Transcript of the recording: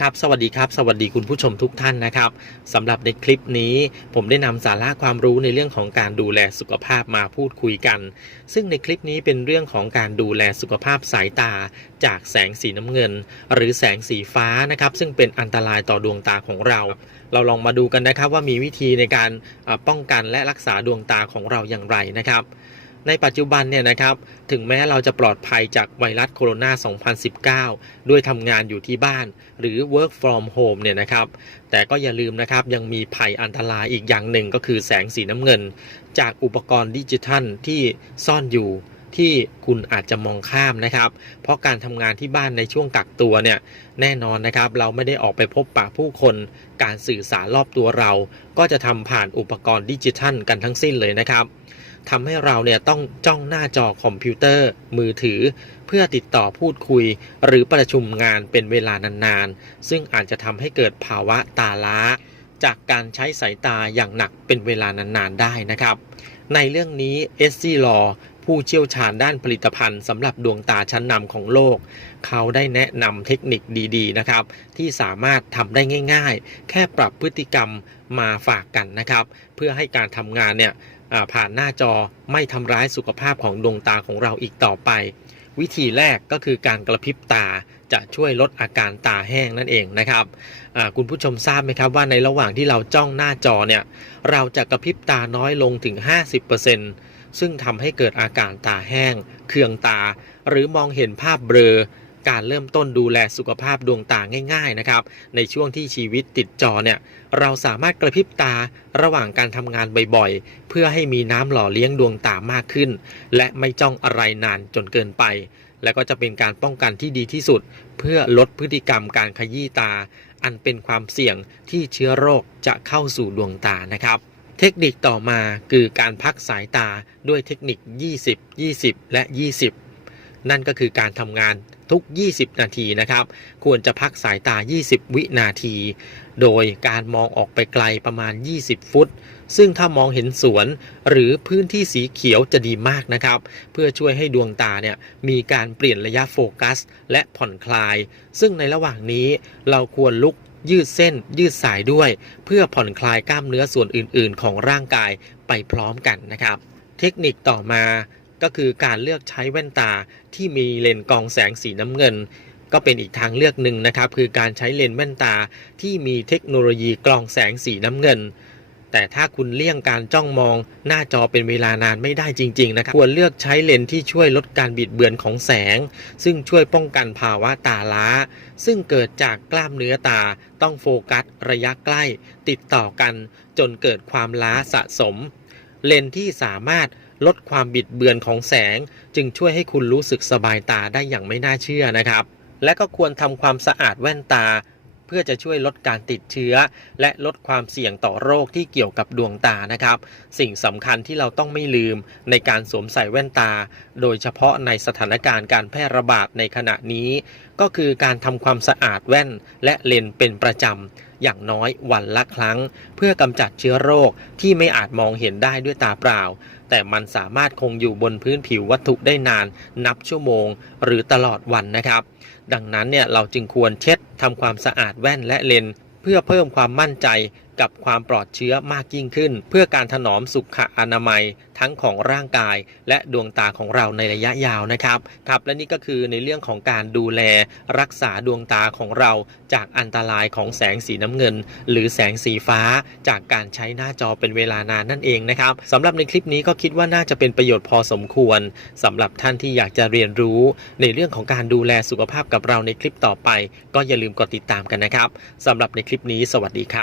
ครับสวัสดีครับ สวัสดีคุณผู้ชมทุกท่านนะครับสำหรับในคลิปนี้ผมได้นำสาระความรู้ในเรื่องของการดูแลสุขภาพมาพูดคุยกัน ซึ่งในคลิปนี้เป็นเรื่องของการดูแลสุขภาพสายตา จากแสงสีน้ำเงิน หรือแสงสีฟ้านะครับ ซึ่งเป็นอันตรายต่อดวงตาของเรา เราลองมาดูกันนะครับว่ามีวิธีในการป้องกันและรักษาดวงตาของเราอย่างไรนะครับ ในปัจจุบันเนี่ยนะครับ ถึงแม้เราจะปลอดภัยจากไวรัสโคโรนา 2019 ด้วยทำงานอยู่ที่บ้าน หรือ work from home เนี่ยนะครับ แต่ก็อย่าลืมนะครับ ยังมีภัยอันตรายอีกอย่างหนึ่งก็คือแสงสีน้ำเงิน จากอุปกรณ์ดิจิทัลที่ซ่อนอยู่ที่คุณอาจจะมองข้ามนะครับ เพราะการทำงานที่บ้านในช่วงกักตัวเนี่ยแน่นอนนะครับ เราไม่ได้ออกไปพบปะผู้คน การสื่อสารรอบตัวเรา ก็จะทำผ่านอุปกรณ์ดิจิทัลกันทั้งสิ้นเลยนะครับ ทำให้เราเนี่ยต้องจ้องหน้าจอคอมพิวเตอร์ มือถือ เพื่อติดต่อพูดคุย หรือประชุมงานเป็นเวลานานๆ ซึ่งอาจจะทำให้เกิดภาวะตาล้า จากการใช้สายตาอย่างหนักเป็นเวลานานๆได้นะครับ ในเรื่องนี้เอสซี่ลอผู้เชี่ยวชาญด้านผลิตภัณฑ์สำหรับดวงตาชั้นนำของโลก เขาได้แนะนำเทคนิคดีๆนะครับ ที่สามารถทำได้ง่าย ๆ แค่ปรับพฤติกรรมมาฝากกันนะครับ เพื่อให้การทำงานเนี่ย ผ่านหน้าจอไม่ทำร้ายสุขภาพของดวงตาของเราอีกต่อไป วิธีแรกก็คือการกระพริบตาจะช่วยลดอาการตาแห้งนั่นเองนะครับคุณผู้ชมทราบไหมครับว่าในระหว่างที่เราจ้องหน้าจอเนี่ยเราจะกระพริบตาน้อยลงถึง 50%ซึ่งทำให้เกิดอาการตาแห้ง เคืองตา หรือมองเห็นภาพเบลอ การเริ่มต้นดูแลสุขภาพดวงตาง่ายๆนะครับ ในช่วงที่ชีวิตติดจอเนี่ยเราสามารถกระพริบตาระหว่างการทำงานบ่อยๆ เพื่อให้มีน้ำหล่อเลี้ยงดวงตามากขึ้น และไม่จ้องอะไรนานจนเกินไป และก็จะเป็นการป้องกันที่ดีที่สุด เพื่อลดพฤติกรรมการขยี้ตา อันเป็นความเสี่ยงที่เชื้อโรคจะเข้าสู่ดวงตานะครับเทคนิคต่อมาคือการพักสายตาด้วยเทคนิค 20 20 และ 20 นั่นก็คือการทำงานทุก 20 นาทีนะครับ ควรจะพักสายตา 20 วินาที โดยการมองออกไปไกลประมาณ 20 ฟุต ซึ่งถ้ามองเห็นสวนหรือพื้นที่สีเขียวจะดีมากนะครับ เพื่อช่วยให้ดวงตาเนี่ยมีการเปลี่ยนระยะโฟกัส และผ่อนคลาย ซึ่งในระหว่างนี้เราควรลุกยืดเส้น ยืดสายด้วย เพื่อผ่อนคลายกล้ามเนื้อส่วนอื่น ๆ ของร่างกายไปพร้อมกันนะครับ เทคนิคต่อมา ก็คือการเลือกใช้แว่นตาที่มีเลนส์กองแสงสีน้ำเงิน ก็เป็นอีกทางเลือกหนึ่งนะครับ คือการใช้เลนส์แว่นตาที่มีเทคโนโลยีกรองแสงสีน้ำเงิน แต่ถ้าคุณเลี่ยงการจ้องมองหน้าจอเป็นเวลานานไม่ได้จริง ๆ นะครับ ควรเลือกใช้เลนส์ที่ช่วยลดการบิดเบือนของแสง ซึ่งช่วยป้องกันภาวะตาล้า ซึ่งเกิดจากกล้ามเนื้อตาต้องโฟกัสระยะใกล้ ติดต่อกันจนเกิดความล้าสะสม เลนส์ที่สามารถ ลดความบิดเบือนของแสง จึงช่วยให้คุณรู้สึกสบายตาได้อย่างไม่น่าเชื่อนะครับ และก็ควรทำความสะอาดแว่นตา เพื่อจะช่วยลดการติดเชื้อ และลดความเสี่ยงต่อโรคที่เกี่ยวกับดวงตานะครับ สิ่งสำคัญที่เราต้องไม่ลืมในการสวมใส่แว่นตา โดยเฉพาะในสถานการณ์การแพร่ระบาดในขณะนี้ ก็คือการทำความสะอาดแว่นและเลนเป็นประจำ อย่างน้อยวันละครั้ง เพื่อกำจัดเชื้อโรคที่ไม่อาจมองเห็นได้ด้วยตาเปล่า แต่มันสามารถคงอยู่บนพื้นผิววัตถุได้นาน นับชั่วโมง หรือตลอดวันนะครับ ดังนั้นเนี่ยเราจึงควรเช็ดทำความสะอาดแว่นและเลนเพื่อเพิ่มความมั่นใจ กับความปลอดเชื้อมากยิ่งขึ้น เพื่อการถนอมสุขอนามัยทั้งของร่างกาย และดวงตาของเราในระยะยาวนะครับครับและนี่ก็คือในเรื่องของการดูแลรักษาดวงตาของเรา จากอันตรายของแสงสีน้ำเงิน หรือแสงสีฟ้าจากการใช้หน้าจอเป็นเวลานานนั่นเองนะครับสำหรับในคลิปนี้ก็คิดว่าน่าจะเป็นประโยชน์พอสมควรสำหรับท่านที่อยากจะเรียนรู้ ในเรื่องของการดูแลสุขภาพกับเราในคลิปต่อไป ก็อย่าลืมกดติดตามกันนะครับสำหรับในคลิปนี้สวัสดีครับ